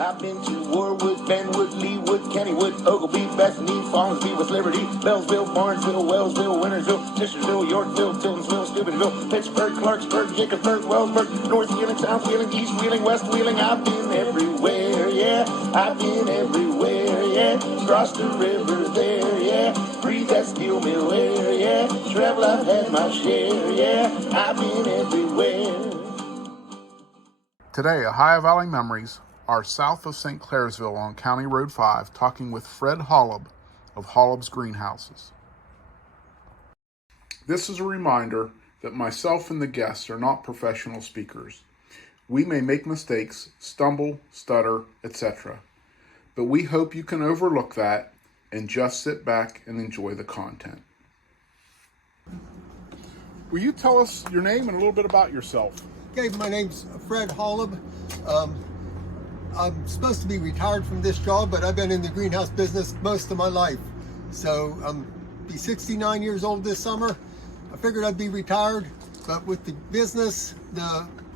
I've been to Warwood, Benwood, Leewood, Kennywood, Ogleby, Bethany, Fallsby, West Liberty, Bellsville, Barnesville, Wellsville, Wintersville, Fishersville, Yorkville, Tiltonsville, Steubenville, Pittsburgh, Clarksburg, Jacobsburg, Wellsburg, North Wheeling, South Wheeling, East Wheeling, West Wheeling. I've been everywhere, yeah. I've been everywhere, yeah. Crossed the river there, yeah. Breathe that steel mill air, yeah. Travel, I've had my share, yeah. I've been everywhere. Today, Ohio Valley Memories are south of St. Clairsville on County Road 5, talking with Fred Holub of Holub's Greenhouses. This is a reminder that myself and the guests are not professional speakers. We may make mistakes, stumble, stutter, etc. But we hope you can overlook that and just sit back and enjoy the content. Will you tell us your name and a little bit about yourself? Okay, my name's Fred Holub. I'm supposed to be retired from this job, but I've been in the greenhouse business most of my life. So I'm be 69 years old this summer. I figured I'd be retired, but with the business,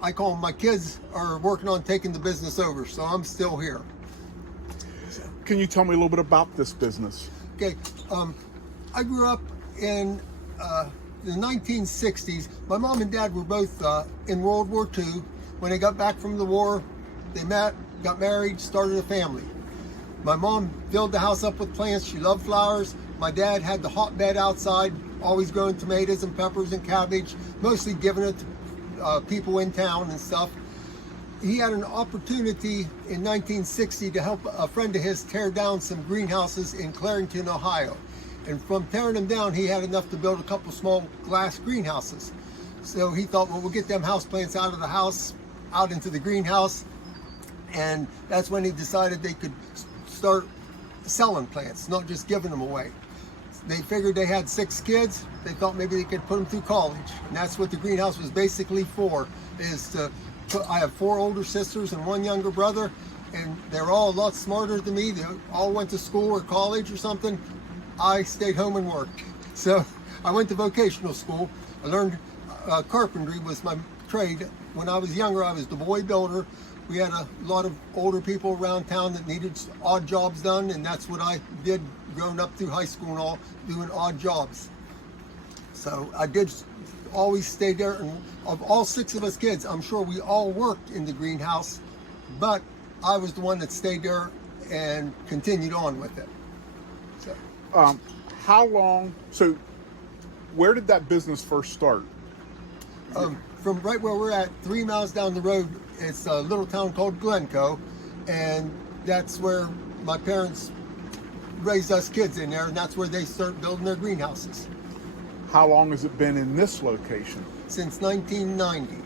I call them my kids are working on taking the business over, so I'm still here. Can you tell me a little bit about this business? Okay, I grew up in the 1960s. My mom and dad were both in World War II. When they got back from the war, they met, got married, started a family. My mom filled the house up with plants. She loved flowers. My dad had the hotbed outside, always growing tomatoes and peppers and cabbage, mostly giving it to people in town and stuff. He had an opportunity in 1960 to help a friend of his tear down some greenhouses in Clarington, Ohio. And from tearing them down, he had enough to build a couple small glass greenhouses. So he thought, well, we'll get them houseplants out of the house, out into the greenhouse. And that's when he decided they could start selling plants, not just giving them away. They figured they had 6 kids. They thought maybe they could put them through college. And that's what the greenhouse was basically for, is to put, I have 4 older sisters and 1 younger brother, and they're all a lot smarter than me. They all went to school or college or something. I stayed home and worked. So I went to vocational school. I learned carpentry was my trade. When I was younger, I was the boy builder. We had a lot of older people around town that needed odd jobs done, and that's what I did growing up through high school and all, doing odd jobs. So I did always stay there, and of all 6 of us kids, I'm sure we all worked in the greenhouse, but I was the one that stayed there and continued on with it. So. How long, so where did that business first start? From right where we're at, 3 miles down the road, it's a little town called Glencoe, and that's where my parents raised us kids in there, and that's where they started building their greenhouses. How long has it been in this location? Since 1990.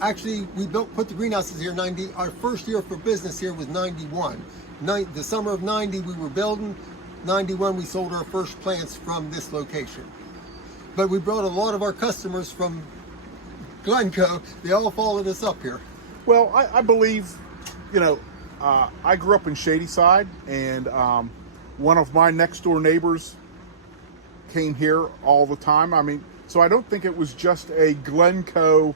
Actually, we put the greenhouses here in 90. Our first year for business here was 91. The summer of 90 we were building. 91 we sold our first plants from this location. But we brought a lot of our customers from Glencoe. They all followed us up here. Well, I believe, I grew up in Shadyside, and one of my next door neighbors came here all the time. I mean, so I don't think it was just a Glencoe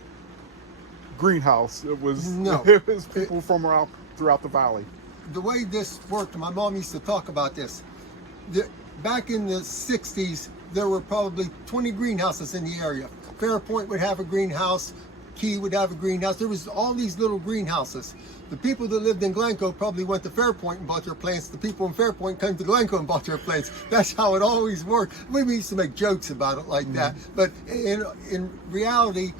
greenhouse. It was, no, it was people from throughout the valley. The way this worked, my mom used to talk about this. Back in the 60s, there were probably 20 greenhouses in the area. Fairpoint would have a greenhouse, Key would have a greenhouse. There was all these little greenhouses. The people that lived in Glencoe probably went to Fairpoint and bought their plants. The people in Fairpoint came to Glencoe and bought their plants. That's how it always worked. We used to make jokes about it like that. But in reality,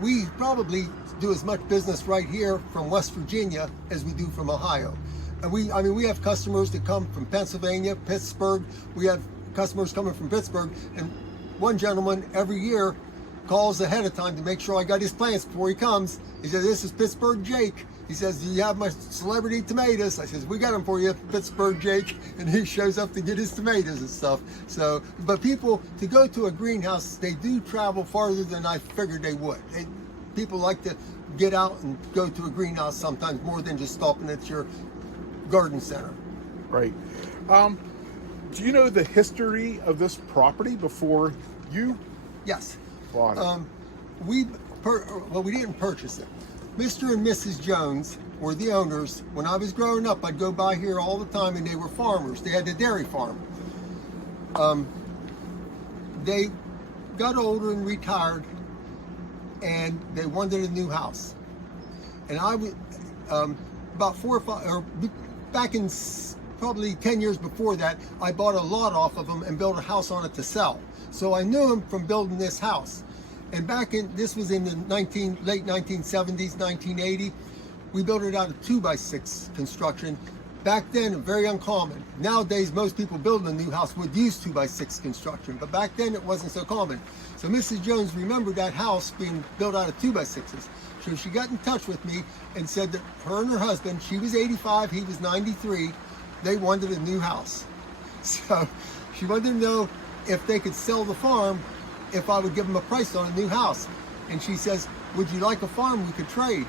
we probably do as much business right here from West Virginia as we do from Ohio. And we have customers that come from Pennsylvania, Pittsburgh. We have customers coming from Pittsburgh, and one gentleman every year calls ahead of time to make sure I got his plants before he comes. He says, "This is Pittsburgh Jake." He says, "Do you have my celebrity tomatoes?" I says, "We got them for you, Pittsburgh Jake." And he shows up to get his tomatoes and stuff. So, but people, to go to a greenhouse, they do travel farther than I figured they would. People like to get out and go to a greenhouse sometimes more than just stopping at your garden center. Right. Do you know the history of this property before you Yes. bought it? We didn't purchase it. Mr. and Mrs. Jones were the owners. When I was growing up, I'd go by here all the time, and they were farmers. They had a dairy farm. They got older and retired, and they wanted a new house. And I would, about 4 or 5, or back in probably 10 years before that, I bought a lot off of them and built a house on it to sell. So I knew them from building this house. And this was in the late 1970s, 1980. We built it out of 2x6 construction. Back then, very uncommon. Nowadays, most people building a new house would use 2x6 construction, but back then it wasn't so common. So Mrs. Jones remembered that house being built out of 2x6s. So she got in touch with me and said that her and her husband, she was 85, he was 93, they wanted a new house. So she wanted to know if they could sell the farm, if I would give them a price on a new house. And she says, would you like a farm? We could trade.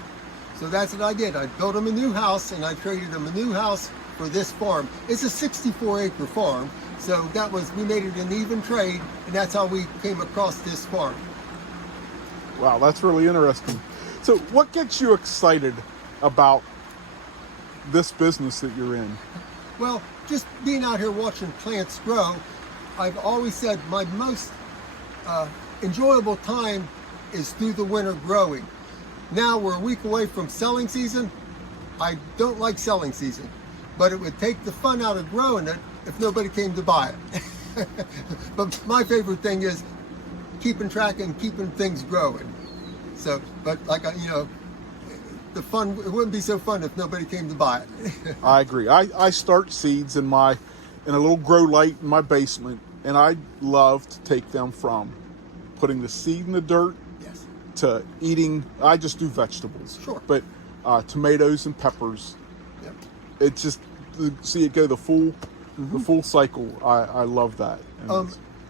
So that's what I did. I built them a new house, and I traded them a new house for this farm. It's a 64-acre farm, so we made it an even trade, and that's how we came across this farm. Wow, that's really interesting. So what gets you excited about this business that you're in? Well, just being out here watching plants grow, I've always said my most enjoyable time is through the winter growing. Now we're a week away from selling season. I don't like selling season, but it would take the fun out of growing it if nobody came to buy it. But my favorite thing is keeping track and keeping things growing. So, but the fun, it wouldn't be so fun if nobody came to buy it. I agree. I start seeds in a little grow light in my basement, and I love to take them from putting the seed in the dirt to eating. I just do vegetables. Sure. But tomatoes and peppers. Yep. It's just see it go the full cycle. I love that.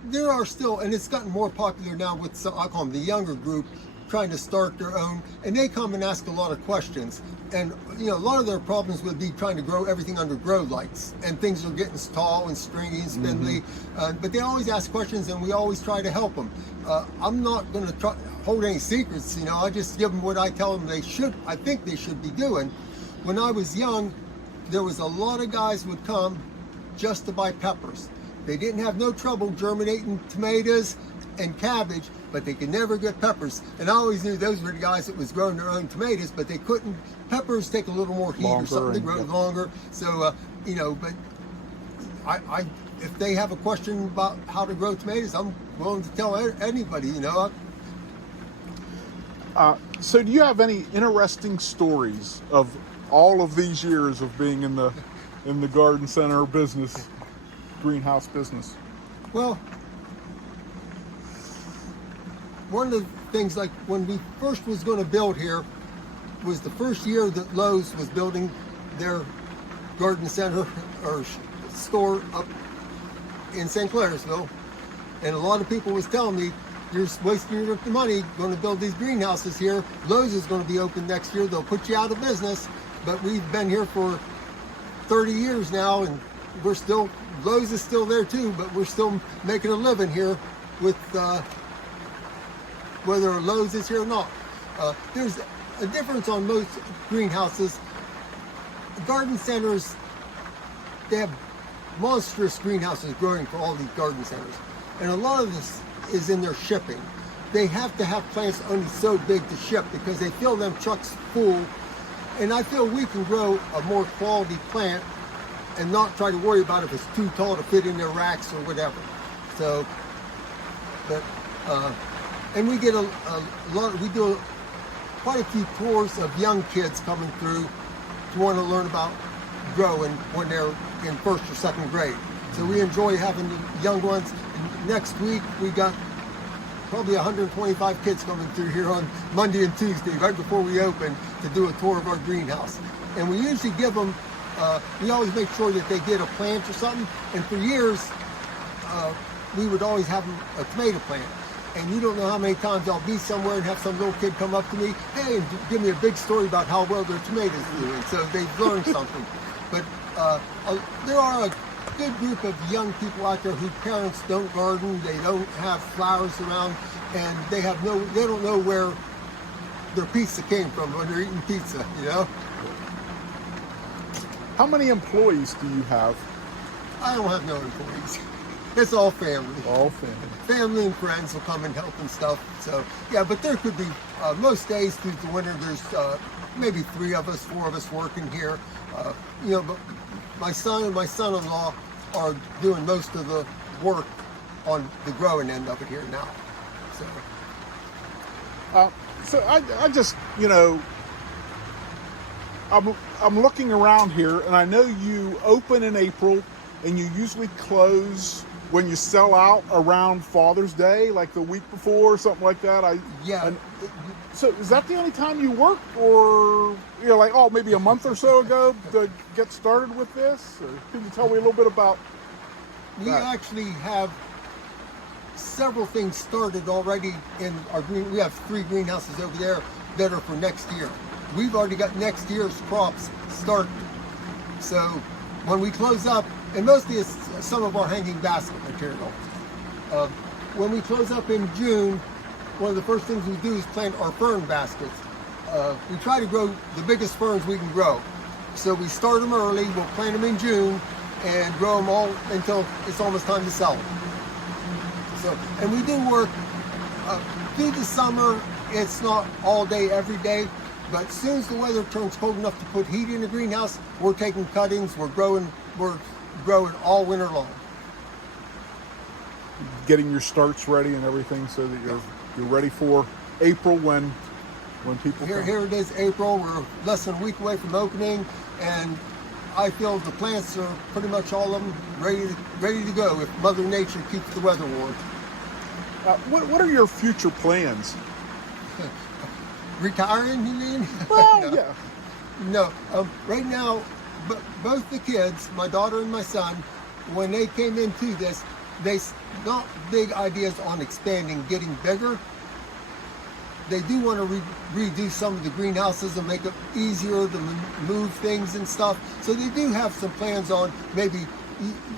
There are still, and it's gotten more popular now with some, I call them the younger group, trying to start their own, and they come and ask a lot of questions. And a lot of their problems would be trying to grow everything under grow lights, and things are getting tall and stringy and spindly. But they always ask questions, and we always try to help them. I'm not going to hold any secrets. I just give them what I tell them I think they should be doing. When I was young, there was a lot of guys would come just to buy peppers. They didn't have no trouble germinating tomatoes and cabbage, but they could never get peppers. And I always knew those were the guys that was growing their own tomatoes, but they couldn't. Peppers take a little more heat or something to grow longer. So, but if they have a question about how to grow tomatoes, I'm willing to tell anybody, So do you have any interesting stories of all of these years of being in the garden center business, greenhouse business? Well, one of the things, like when we first was going to build here, was the first year that Lowe's was building their garden center or store up in St. Clairsville. And a lot of people was telling me, you're wasting your money going to build these greenhouses here. Lowe's is going to be open next year. They'll put you out of business. But we've been here for 30 years now, and Lowe's is still there too, but we're still making a living here with whether Lowe's is here or not. There's a difference on most greenhouses. Garden centers, they have monstrous greenhouses growing for all these garden centers. And a lot of this is in their shipping. They have to have plants only so big to ship because they fill them trucks full. And I feel we can grow a more quality plant and not try to worry about if it's too tall to fit in their racks or whatever. So, but, and we get a lot, we do quite a few tours of young kids coming through to want to learn about growing when they're in first or second grade. So we enjoy having the young ones. And next week we got probably 125 kids coming through here on Monday and Tuesday, right before we open, to do a tour of our greenhouse. And we usually give them, we always make sure that they get a plant or something. And for years, we would always have them a tomato plant. And you don't know how many times I'll be somewhere and have some little kid come up to me, hey, and give me a big story about how well their tomatoes are doing. So they've learned something. But there are a good group of young people out there whose parents don't garden, they don't have flowers around, and they don't know where their pizza came from when they're eating pizza, How many employees do you have? I don't have no employees. It's all family. All family. Family and friends will come and help and stuff. So yeah, but there could be most days through the winter. There's maybe 3 of us, 4 of us working here. But my son and my son-in-law are doing most of the work on the growing end of it here now. So I just, I'm looking around here, and I know you open in April, and you usually close when you sell out around Father's Day, like the week before or something like that. So is that the only time you work, or maybe a month or so ago to get started with this? Or can you tell me a little bit about that? We actually have several things started already in our we have 3 greenhouses over there that are for next year. We've already got next year's crops started. So when we close up, and mostly it's some of our hanging basket material. When we close up in June, one of the first things we do is plant our fern baskets. We try to grow the biggest ferns we can grow. So we start them early, we'll plant them in June and grow them all until it's almost time to sell them. So, and we do work through the summer. It's not all day, every day, but as soon as the weather turns cold enough to put heat in the greenhouse, we're taking cuttings, we're growing all winter long. Getting your starts ready and everything so that you're ready for April when people come. Here it is, April. We're less than a week away from opening, and I feel the plants are pretty much all of them ready to go if Mother Nature keeps the weather warm. What are your future plans? Retiring, you mean? Well, No. yeah. No, right now, both the kids, my daughter and my son, when they came into this, they not big ideas on expanding, getting bigger. They do want to redo some of the greenhouses and make it easier to move things and stuff. So they do have some plans on maybe,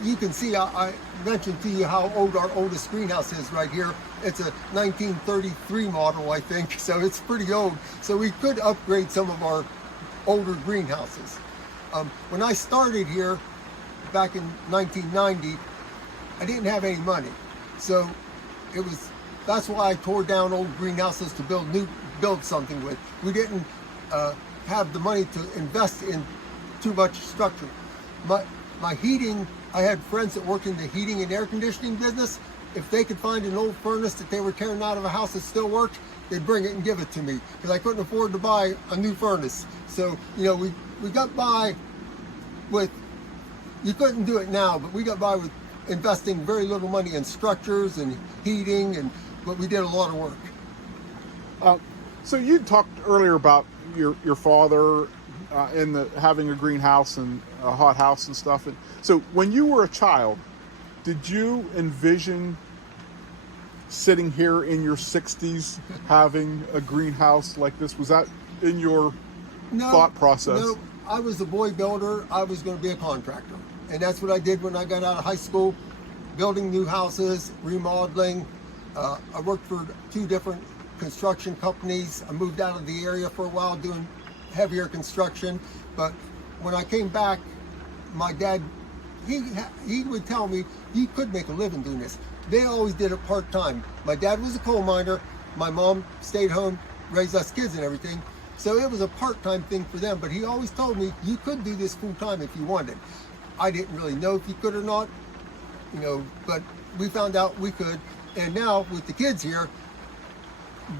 you can see, I mentioned to you how old our oldest greenhouse is right here. It's a 1933 model, I think, so it's pretty old. So we could upgrade some of our older greenhouses. When I started here back in 1990, I didn't have any money. So that's why I tore down old greenhouses to build something with. We didn't have the money to invest in too much structure. My heating, I had friends that worked in the heating and air conditioning business. If they could find an old furnace that they were tearing out of a house that still worked, they'd bring it and give it to me because I couldn't afford to buy a new furnace. So, we got by with, you couldn't do it now, but we got by with investing very little money in structures and heating, but we did a lot of work. So you talked earlier about your father having a greenhouse and a hothouse and stuff. And so when you were a child, did you envision sitting here in your 60s having a greenhouse like this? Was that in your thought process? No, I was a boy builder. I was going to be a contractor. And that's what I did when I got out of high school, building new houses, remodeling. I worked for 2 different construction companies. I moved out of the area for a while doing heavier construction. But when I came back, my dad, he would tell me, you could make a living doing this. They always did it part-time. My dad was a coal miner. My mom stayed home, raised us kids and everything. So it was a part-time thing for them. But he always told me, you could do this full-time if you wanted. I didn't really know if you could or not, but we found out we could. And now with the kids here,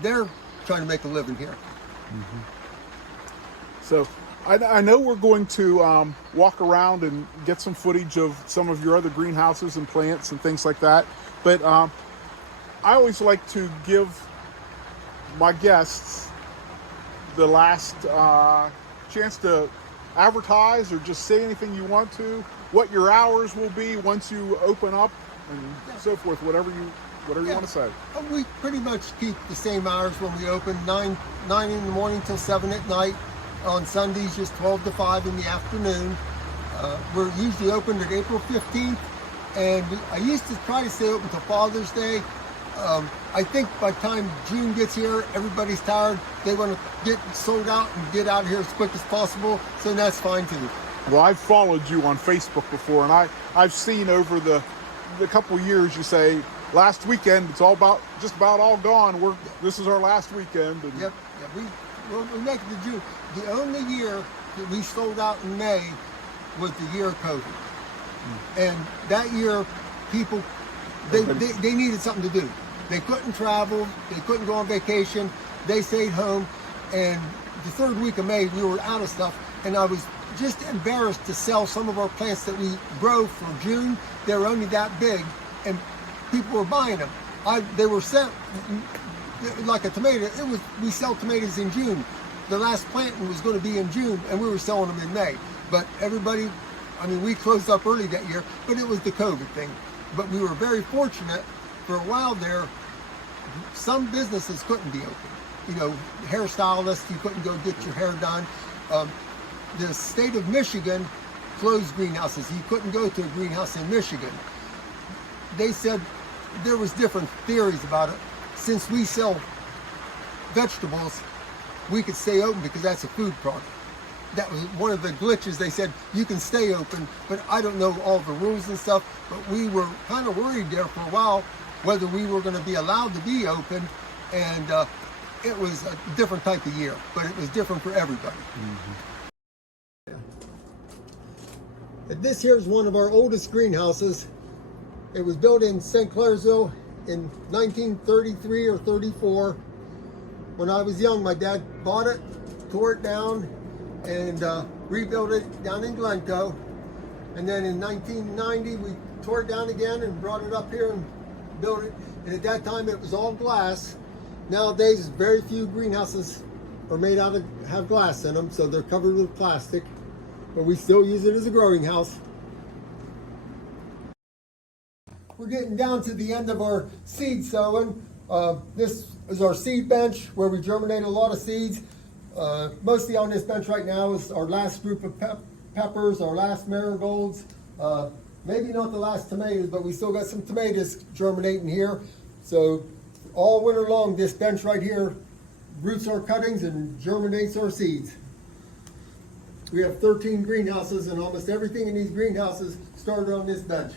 they're trying to make a living here. Mm-hmm. So I know we're going to walk around and get some footage of some of your other greenhouses and plants and things like that. But I always like to give my guests the last chance to advertise or just say anything you want to, what your hours will be once you open up and so forth, whatever you want to say. We pretty much keep the same hours when we open, 9 in the morning till 7 at night. On Sundays, just 12 to 5 in the afternoon. We're usually open at April 15th, and I used to try to stay open till Father's Day. I think by the time June gets here, everybody's tired. They want to get sold out and get out of here as quick as possible, so that's fine too. Well, I've followed you on Facebook before, and I've seen over the couple years you say last weekend it's all about just about all gone. This is our last weekend. And Yep. We make it to June. The only year that we sold out in May was the year of COVID, and that year people they needed something to do. They couldn't travel. They couldn't go on vacation. They stayed home, and the third week of May we were out of stuff, and I was just embarrassed to sell some of our plants that we grow for June. They were only that big, and people were buying them. They were sent like a tomato. We sell tomatoes in June. The last planting was going to be in June, and we were selling them in May. But everybody, we closed up early that year, but it was the COVID thing. But we were very fortunate for a while there. Some businesses couldn't be open. Hairstylists, you couldn't go get your hair done. The state of Michigan closed greenhouses. You couldn't go to a greenhouse in Michigan. They said there was different theories about it. Since we sell vegetables, we could stay open because that's a food product. That was one of the glitches. They said you can stay open, but I don't know all the rules and stuff. But we were kind of worried there for a while whether we were going to be allowed to be open, and it was a different type of year, but it was different for everybody. This here is one of our oldest greenhouses. It was built in St. Clairsville in 1933 or 34. When I was young, my dad bought it, tore it down, and rebuilt it down in Glencoe. And then in 1990, we tore it down again and brought it up here and built it. And at that time, it was all glass. Nowadays, very few greenhouses are made out of have glass in them, so they're covered with plastic. But we still use it as a growing house. We're getting down to the end of our seed sowing. This is our seed bench where we germinate a lot of seeds. Mostly on this bench right now is our last group of peppers, our last marigolds. Maybe not the last tomatoes, but we still got some tomatoes germinating here. So all winter long, this bench right here roots our cuttings and germinates our seeds. We have 13 greenhouses, and almost everything in these greenhouses started on this bench.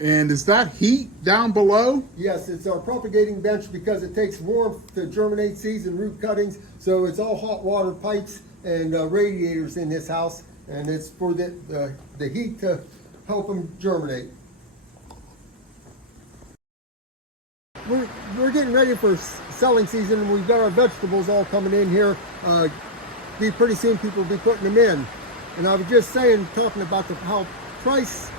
And is that heat down below? Yes, it's our propagating bench because it takes warmth to germinate seeds and root cuttings. So it's all hot water pipes and radiators in this house, and it's for the heat to help them germinate. We're getting ready for selling season, and we've got our vegetables all coming in here. Pretty soon people will be putting them in. And I was just saying, talking about how prices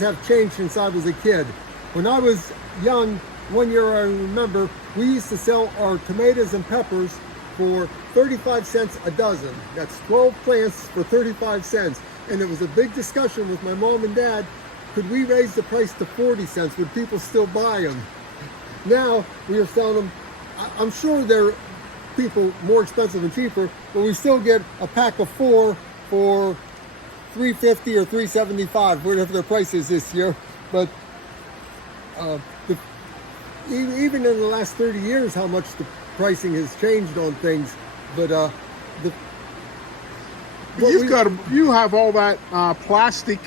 have changed since I was a kid. When I was young, one year I remember, we used to sell our tomatoes and peppers for 35 cents a dozen. That's 12 plants for 35 cents. And it was a big discussion with my mom and dad. Could we raise the price to 40 cents? Would people still buy them? Now we are selling them, I'm sure they're people more expensive and cheaper, but we still get a pack of 4 for $3.50 or $3.75, whatever the price is this year. But even in the last 30 years, how much the pricing has changed on things. But you have all that plastic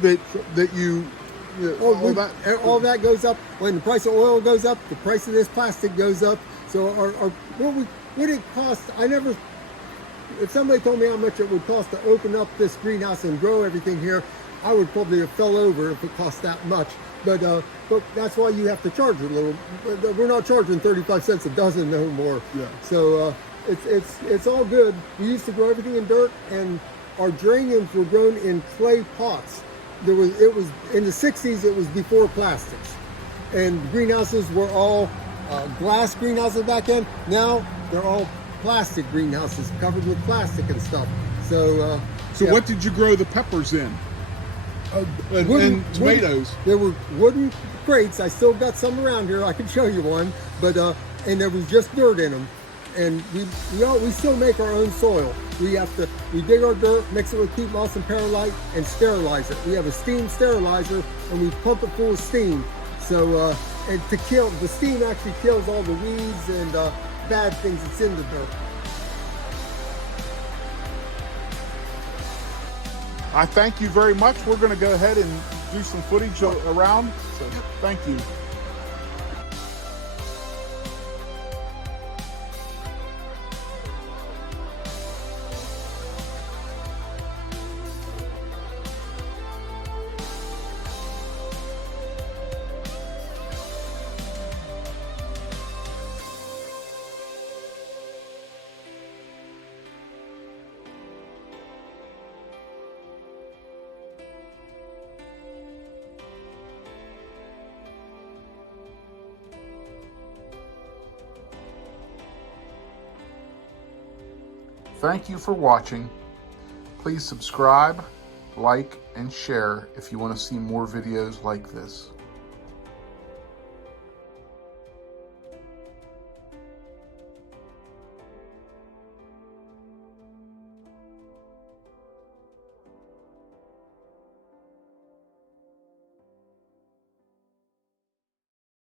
that all that goes up. When the price of oil goes up, the price of this plastic goes up. So what it cost, if somebody told me how much it would cost to open up this greenhouse and grow everything here, I would probably have fell over if it cost that much. But that's why you have to charge a little. We're not charging 35 cents a dozen no more. Yeah. So it's all good. We used to grow everything in dirt, and our geraniums were grown in clay pots. It was in the 60s. It was before plastics, and greenhouses were all glass greenhouses back then. Now they're all plastic greenhouses covered with plastic and stuff. So yeah. What did you grow the peppers in? And tomatoes. There were wooden crates. I still got some around here. I can show you one. But and there was just dirt in them. And we still make our own soil. We dig our dirt, mix it with peat moss and perlite, and sterilize it. We have a steam sterilizer, and we pump it full of steam. So and the steam actually kills all the weeds and bad things that's in the dirt. I thank you very much. We're going to go ahead and do some footage around. So thank you. Thank you for watching. Please subscribe, like, and share if you want to see more videos like this.